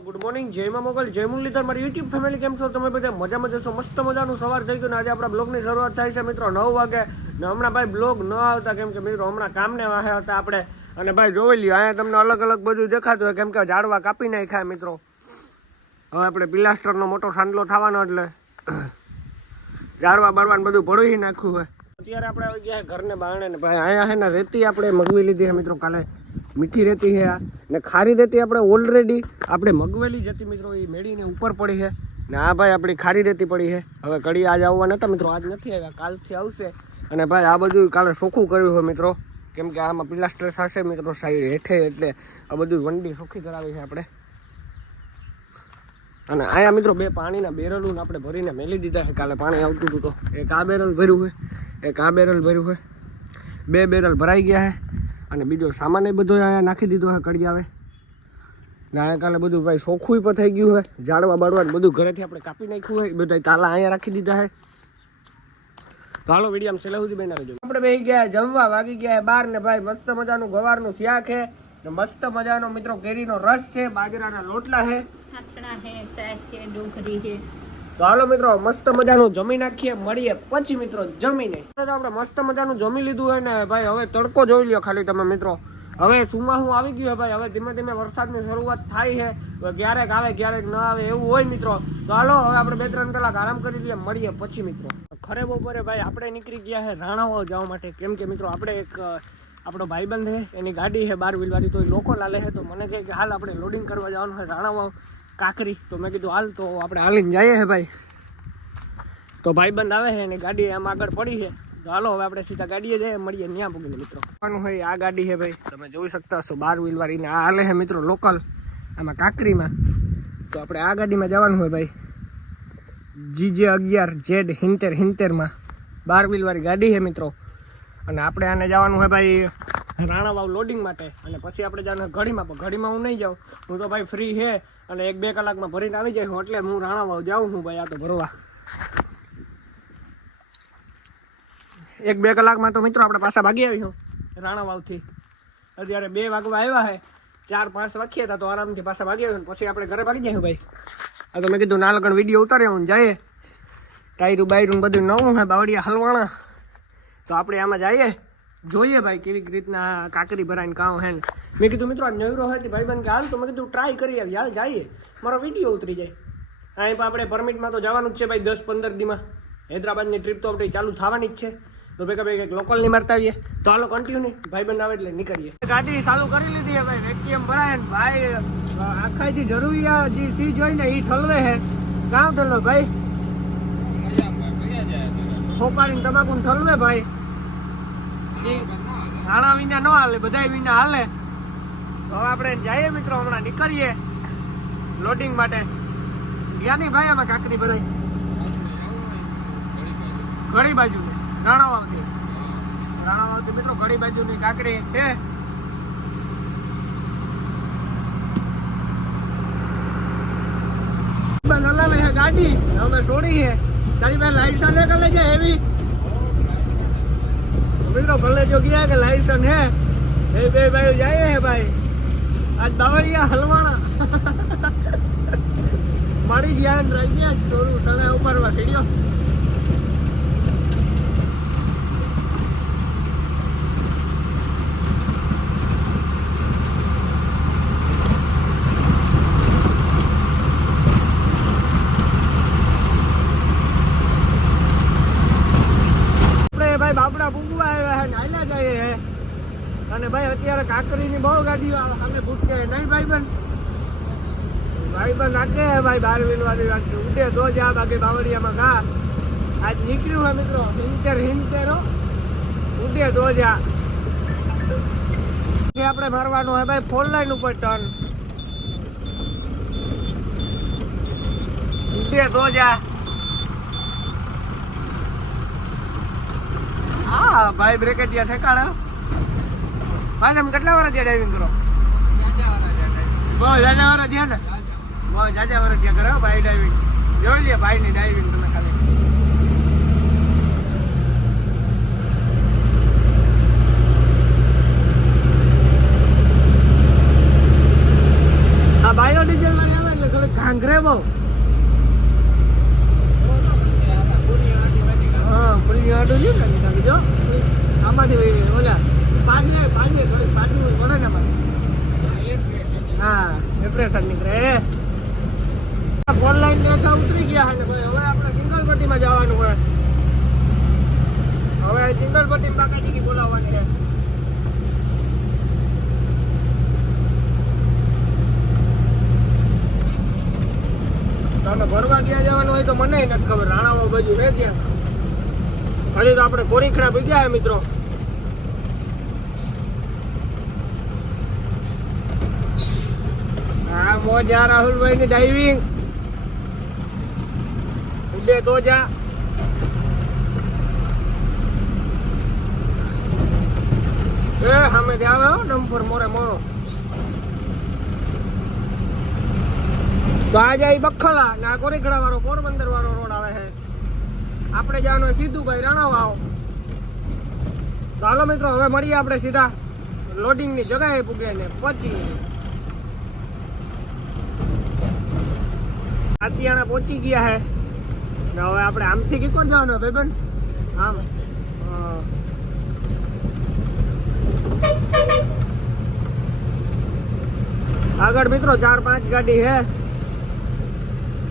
Good morning, જય મા મોગલ, જય મુરલીધર, મારી યુટ્યુબ ફેમિલી કેમ છો તમે બધા? મજામાં જશો? મસ્ત મજાનું સવાર થઈ ગયું ને આજે આપણા બ્લોગની શરૂઆત થાય છે મિત્રો 9 વાગે ને હમણાં ભાઈ બ્લોગ ન આવતા કેમ કે મિત્રો હમણાં કામને વાહે હતા આપણે. અને ભાઈ જોઈ લ્યો અહીંયા તમને અલગ અલગ બધું દેખાતું હોય કેમ કે ઝાડવા કાપી નાખ્યા મિત્રો. હવે આપણે પિલાસ્ટરનો મોટો સાંડલો થવાનો એટલે ઝાડવા બાળવાનું બધું ભળી નાખ્યું હોય. અત્યારે આપણે આવી ગયા ઘરને બારણે ને ભાઈ અહીંયા છે ને રેતી આપણે મગવી લીધી છે મિત્રો. કાલે મીઠી રેતી છે ને ખારી રેતી આપણે ઓલરેડી આપણે મગવેલી જતી મિત્રો, એ મેળીને ઉપર પડી છે ને આ ભાઈ આપણી ખારી રેતી પડી છે. હવે કડી આજ આવવા નતા મિત્રો, આજ નથી આવ્યા, કાલથી આવશે. અને ભાઈ આ બધું કાલે ચોખ્ખું કર્યું હોય મિત્રો કેમ કે આમાં પ્લાસ્ટર થશે મિત્રો સાઈડ હેઠે, એટલે આ બધું વંડી ચોખ્ખી કરાવી છે આપણે. અને અહીંયા મિત્રો બે પાણીના બેરલું આપણે ભરીને મેલી દીધા છે. કાલે પાણી આવતું હતું તો એક આ બેરલ ભર્યું હોય, એક આ બેરલ ભર્યું હોય, બે બેરલ ભરાઈ ગયા છે. અને બીજો સામાન એ બધો અહીંયા નાખી દીધો છે કડી આવે ને અહીંયા કાલે બધું ભાઈ ચોખ્ખું પણ થઈ ગયું હોય. ઝાડવા બાળવા બધું ઘરેથી આપણે કાપી નાખ્યું હોય, બધા તાલા અહીંયા રાખી દીધા છે. તો હાલો વિડીયો છેલ્લે સુધી બના રહેજો. આપણે બેસી ગયા જમવા, વાગી ગયા 12 ને ભાઈ મસ્ત મજાનું ગવારનું શાક છે ને મસ્ત મજાનો મિત્રો કેરીનો રસ છે, બાજરાના લોટલા છે, આથણા છે, શાક છે, ડુંગળી છે. તો હાલો મિત્રો મસ્ત મજાનું જમી નાખીએ, મળીએ પછી મિત્રો જમીને. આપણે મસ્ત મજાનું જમી લીધું હોય ને ભાઈ હવે તડકો જોઈ લ્યો ખાલી તમે મિત્રો. હવે સુમાહું આવી ગયું ભાઈ, હવે ધીમે ધીમે વરસાદની શરૂઆત થાય છે, ક્યારેક આવે ક્યારેક ન આવે એવું હોય મિત્રો. તો હાલો હવે આપણે 2-3 કલાક આરામ કરી લઈએ, મળીએ પછી મિત્રો. ખરે બપોરે ભાઈ આપણે નીકળી ગયા છે રાણાવાવ જવા માટે કેમ કે મિત્રો આપણે એક આપણો ભાઈબંધ છે એની ગાડી છે 12 વ્હીલવાળી, તો એ લોકો લાલે છે. તો મને કહે કે હાલ આપણે લોડિંગ કરવા જવાનું છે રાણાવાવ કાંકરી. તો મેં કીધું હાલ, તો આપણે હાલીને જઈએ છે ભાઈ. તો ભાઈબંધ આવે છે એની ગાડી આમ આગળ પડી છે. તો હાલો હવે આપણે સીધા ગાડીએ જઈએ, મળીએ ત્યાં પૂગીને મિત્રો. હોય આ ગાડી છે ભાઈ, તમે જોઈ શકતા હશો 12 વ્હીલવાળી ને આ હાલે છે મિત્રો લોકલ આમાં કાંકરીમાં. તો આપણે આ ગાડીમાં જવાનું હોય ભાઈ, GJ11Z70 12 વ્હીલવાળી ગાડી છે મિત્રો. અને આપણે આને જવાનું હોય ભાઈ રાણાવાવ લોડિંગ માટે. અને પછી આપણે જવાનું ઘડીમાં, પણ ઘડીમાં હું નહીં જાઉં, હું તો ભાઈ ફ્રી છે અને 1-2 કલાકમાં ભરીને આવી જાય એટલે હું રાણાવાવ જાઉં છું ભાઈ. આ તો ભરવા 1-2 કલાકમાં તો મિત્રો આપણે પાછા ભાગી આવીશું રાણાવાવથી. અત્યારે 2 વાગવા આવ્યા છે, 4-5 વાગ્યા હતા તો આરામથી પાછા ભાગી આવ્યું પછી આપણે ઘરે ભાગી જઈશું ભાઈ. આ તો મેં કીધું ના લગન વિડીયો ઉતાર્યો હું જઈએ, ટાયરું બાયરું બધું નવું છે, બાવડિયા હલવાણા. તો આપણે આમાં જઈએ, જોઈએ ભાઈ કેવી રીતના કાંકરી ભરાઈને કામ હે. મેં કીધું મિત્રો આ નવરો હોય ભાઈબંધ કે હાલ, તો મેં કીધું ટ્રાય કરી આવી, હાલ જઈએ, મારો વિડીયો ઉતરી જાય. અહીં પણ આપણે પરમિટમાં તો જવાનું જ છે ભાઈ 10-15 દીમાં. હૈદરાબાદની ટ્રીપ તો આપણી ચાલુ થવાની જ છે. તો ભેગા ભેગા એક લોકલની મારતા આવીએ. તો હાલો કન્ટિન્યુ ભાઈબંધ આવે એટલે નીકળીએ. ગાડી ચાલુ કરી લીધી છે ભાઈ, વેક્યુમ ભરાય ને ભાઈ આખાથી જરૂરિયાત જે ચીજ હોય ને એ ઠલવે છે. કામ ઠલવે ભાઈ, ખોપાડીને તમાકુ ઠલવે ભાઈ. નાણાં વિના ન હાલે, બધા વિના હાલે. હવે આપણે જઈએ મિત્રો, હમણાં નીકળીએ લોડિંગ માટે. ગયા નહીં ભાઈ આમાં કાંકરી ભરાઈ ઘણી બાજુ રાણાવાવથી મિત્રો ઘણી બાજુની કાંકરી છે. હલાવે છે ગાડી, અમે છોડી છે. તારી ભાઈ લાયસન્સ હે કલે છે એવી મિત્રો, ભલે જો ગયા કે લાયસન્સ હે એ બે ભાઈ જાય હે ભાઈ. આજ બાવળિયા હલવાણા મારી ધ્યાન રાખ્યા સોરું સણે ઉપાડવા સીડ્યો. બાપડા પૂગવા આવ્યા છે, નાયલા જઈએ છે. અને ભાઈ અત્યારે કાંકરીની બહુ ગાડીઓ અમે ભૂટકે નહીં ભાઈબંધ નાખે ભાઈ 12 વ્હીલવાળી ગાડી ઉડે તો જા બાકી બાવળિયામાં ઘા. આજ નીકળ્યું હોય મિત્રો 70 ઉડે તો જા. આપણે મારવાનું હોય ભાઈ 4 લાઈન ઉપર ટર્ન ઉડે તો જા. હા ભાઈ બ્રેકેટિયા ઠેકાણા ભાઈ. તમે કેટલા વાર ત્યાં ડ્રાઇવિંગ કરો? બહુ જાજા વાર ત્યાં ને, બહુ જાજા વાર ત્યાં કરો ભાઈ ડ્રાઇવિંગ. જોઈ લે ભાઈની ડ્રાઇવિંગ તમે ખાલી. આ બાયો ડીઝલ વાળી આવે થોડી ઘાંઘરે બહુ હા પૂરી આટો છે ને નાખી જો આમાંથી ઓલા પાજે થોડી પાટલું પડે ને મારે હા એપ્રેશન નીકળે ઓનલાઈન નેતા ઉતરી ગયા છે ભાઈ હવે આપણે સિંગલ પટ્ટીમાં જવાનું હોય હવે સિંગલ પટ્ટી બાકાજી બોલાવવાની છે તમે ભરવા ગયા જવાનું હોય તો મને નથી ખબર રાણાવા બાજુ રહે ત્યાં હજી તો આપણે કોરીખડા બીજા મિત્રો હા મોજા રાહુલભાઈ ની ડાઇવિંગ ઉડે તો જા એ સામે ત્યાં આવે ડમ્પર મોરે મોરો તો આ જાય બખલા ને આ કોરીખડા વાળો પોરબંદર વાળો રોડ આવે છે આપણે જવાનું હોય સીધું ભાઈ રાણાવા આવો તો હાલો મિત્રો હવે મળીએ આપણે સીધા લોડિંગ ની જગ્યાએ પૂગે ને પછી આતિયાણા પહોંચી ગયા હે ને હવે આપણે આમથી કેટલો જવાનું ભાઈબંધ આમ આગળ મિત્રો 4-5 ગાડી હે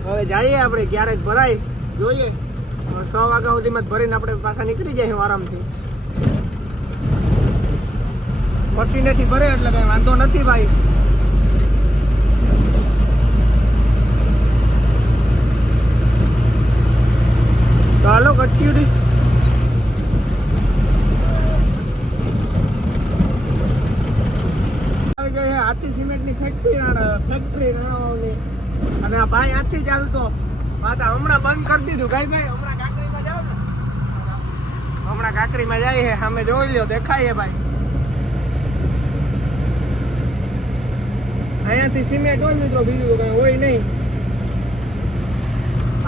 હવે જઈએ આપણે ક્યારે જ ભરાય જોઈએ 6 વાગ્યા સુધીમાં ભરીને આપણે પાછા નીકળી જાય આરામથી મશીનેથી ભરે એટલે કઈ વાંધો નથી ભાઈ તો હાલો કટ્યુડી આવી ગઈ હાથી સિમેન્ટની ફેક્ટરી રાણાવાની અને આ ભાઈ આથી ચાલતો પાછા હમણાં બંધ કરી દીધું ભાઈ હમણાં કાકરીમાં જાવ ને હમણાં કાકરીમાં જાય છે સામે જોઈ લ્યો દેખાય ભાઈ અહીંયાથી સિમેન્ટ હોય મિત્રો બીજું કઈ હોય નહીં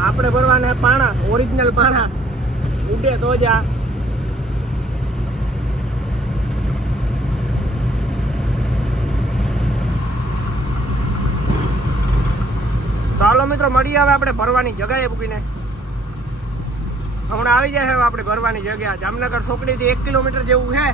આપણે ભરવાના પાણા ઓરિજિનલ પાણા ઉડે તો જા ચાલો મિત્રો મળીએ હવે આપણે ભરવાની જગ્યાએ પૂકીને હમણાં આવી જાય હવે આપણે ભરવાની જગ્યા જામનગર ચોકડીથી 1 કિલોમીટર જેવું છે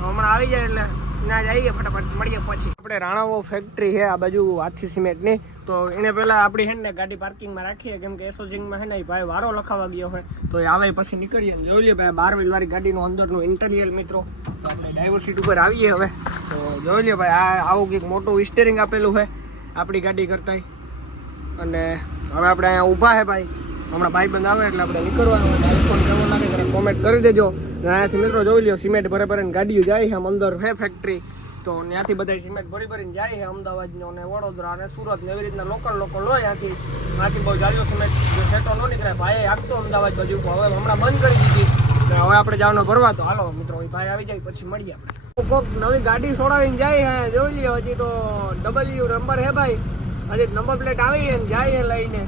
હમણાં આવી જાય એટલે ના જઈએ ફટાફટ મળીએ પછી આપણે રાણાવો ફેક્ટરી છે આ બાજુ હાથી સિમેન્ટની તો એને પહેલા આપણી હે ને ગાડી પાર્કિંગમાં રાખીએ કેમ કે એસોજિંગમાં હે ને ભાઈ વારો લખાવા ગયો હોય તો એ આવે પછી નીકળીએ જોઈ લઈએ ભાઈ 12 વ્હીલ વાળી ગાડીનું અંદરનું ઇન્ટિરિયર મિત્રો આપણે ડ્રાઈવર સીટ ઉપર આવીએ હવે તો જોઈ લઈએ ભાઈ આ આવું કંઈક મોટું સ્ટેરિંગ આપેલું છે આપણી ગાડી કરતાંય અને હવે આપણે અહીંયા ઊભા છે ભાઈ હમણાં ભાઈ બંધ આવે એટલે આપણે નીકળવાનું હોય આઈફોન કેવો લાગે ત્યારે કોમેન્ટ કરી દેજો અહીંયાથી મિત્રો જોઈ લ્યો સિમેન્ટ ભરે ભરીને ગાડીઓ જાય છે આમ અંદર છે ફેક્ટરી તો ત્યાંથી બધા સિમેન્ટ ભરીને જાય છે અમદાવાદનો અને વડોદરા અને સુરત ને એવી રીતના લોકલ હોય ત્યાંથી બહુ જાજો સિમેન્ટ સેટો ન નીકળે ભાઈ આગતો અમદાવાદ બાજુ હવે હમણાં બંધ કરી દીધી હવે આપણે જવાનું ભરવા તો હાલો મિત્રો ભાઈ આવી જાય પછી મળીએ આપણે કોક નવી ગાડી છોડાવીને જાય છે જોઈ લ્યો હજી તો W નંબર હે ભાઈ હજી નંબર પ્લેટ આવી ને જાય લઈને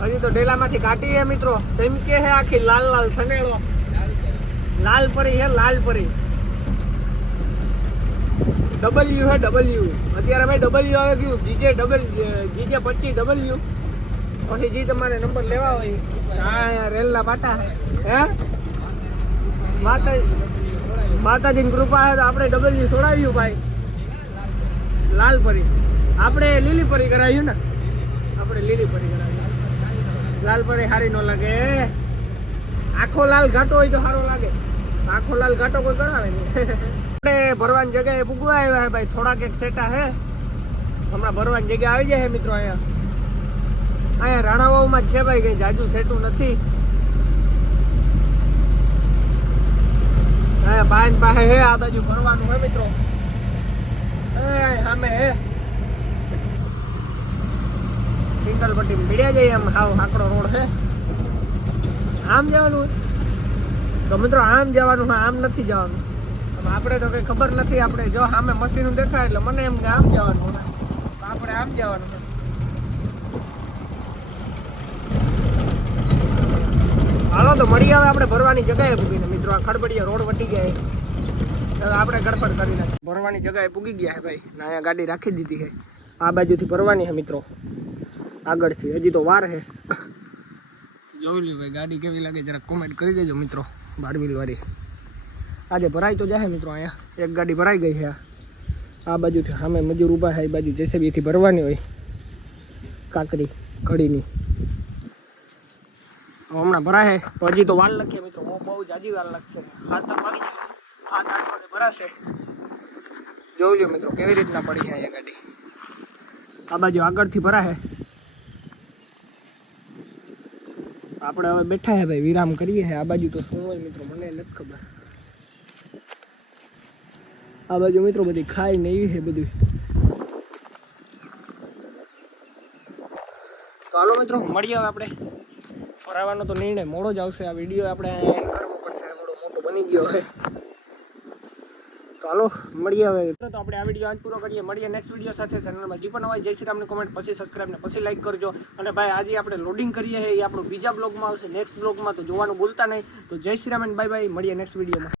હજી તો ડેલામાંથી કાઢી હે મિત્રો સેમકે હે આખી લાલ સનેડો લાલ પરી હે લાલ પરી W હે W અત્યારે ભાઈ W આવે ગયું GJ 25W પછી જે તમારે નંબર લેવા હોય હા રેલના પાટા હે માતાજીની કૃપા હે તો આપણે W છોડાવ્યું ભાઈ લાલ પરી આપણે લીલી પરી કરાવ્યું ને આપણે લીલી પરી કરાવ્યું લાલ પરી સારી ન લાગે આખો લાલ ઘાટો હોય તો સારો લાગે આખો લાલ ઘાટો કોઈ કરાવે નહીં આપણે ભરવાની જગ્યાએ પૂગવા આવ્યા ભાઈ થોડાક એક સેટા હે હમણાં ભરવાની જગ્યા આવી જાય મિત્રો અહીંયા રાણાવાવમાં જ છે ભાઈ કઈ જાજુ સેટું નથી અહીંયા બાન પાસે હે આ બાજુ ભરવાનું હે મિત્રો સામે હે સિંગલ પટ્ટી મીડિયા જઈએ આમ હાવ આકડો રોડ છે આમ જવાનું તો મિત્રો આમ જવાનું આમ નથી જવાનું આપણે તો કઈ ખબર નથી આપણે જો સામે મશીન દેખાય એટલે મને એમ કે આમ જવાનું આપણે આમ જવાનું હાલો તો મળી આવે આપણે ભરવાની જગ્યાએ પૂગીને મિત્રો આ ખડબડિયા રોડ વટી ગયા આપણે ગડબડ કરી નાખી ભરવાની જગ્યાએ પૂગી ગયા છે ભાઈ અહીંયા ગાડી રાખી દીધી છે આ બાજુથી ભરવાની છે મિત્રો, આગળથી હજી તો વાર છે. જોઈ લ્યો ભાઈ ગાડી કેવી લાગે જરા કોમેન્ટ કરી દેજો મિત્રો. બારમીલ વાળી આજે ભરાઈ તો જાય મિત્રો. અહીંયા એક ગાડી ભરાઈ ગઈ છે. આ બાજુથી સામે મજૂર ઊભા છે, એ બાજુ જેસીબીથી ભરવાની હોય કાંકરી કડીની. હમણાં ભરાય તો હજી તો વાર લખીએ મિત્રો, બહુ જાજી વાર લાગશે. 7 વાગી જાય, 7-8 વાગે ભરાશે. જોઈ લ્યો મિત્રો કેવી રીતના પડી છે અહીંયા ગાડી. આ બાજુ આગળથી ભરાશે. આપણે હવે બેઠા છે ભાઈ, વિરામ કરીએ છે. આ બાજુ તો શું હોય મિત્રો મને નથી ખબર. આ બાજુ મિત્રો બધી ખાઈ ને એવી છે બધું. તો હાલો મિત્રો મળીએ હવે આપણે. ભરાવાનો તો નિર્ણય મોડો જ આવશે. આ વિડીયો આપણે એન્ડ કરવો પડશે, થોડો મોટો બની ગયો છે. તો હાલો મળીએ હવે. તો આપણે આ વિડીયો આજ પૂરો કરીએ. મળીએ નેક્સ્ટ વિડીયો સાથે. ચેનલમાં જે પણ હોય જય શ્રી રામની કોમેન્ટ, પછી સબસ્ક્રાઈબ ને પછી લાઈક કરજો. અને ભાઈ આજે આપણે લોડિંગ કરીએ છીએ, એ આપણું બીજા બ્લોગમાં આવશે, નેક્સ્ટ બ્લોગમાં. તો જોવાનું ભૂલતા નહીં. તો જય Shri Ram and bye bye. મળીએ નેક્સ્ટ વિડીયોમાં.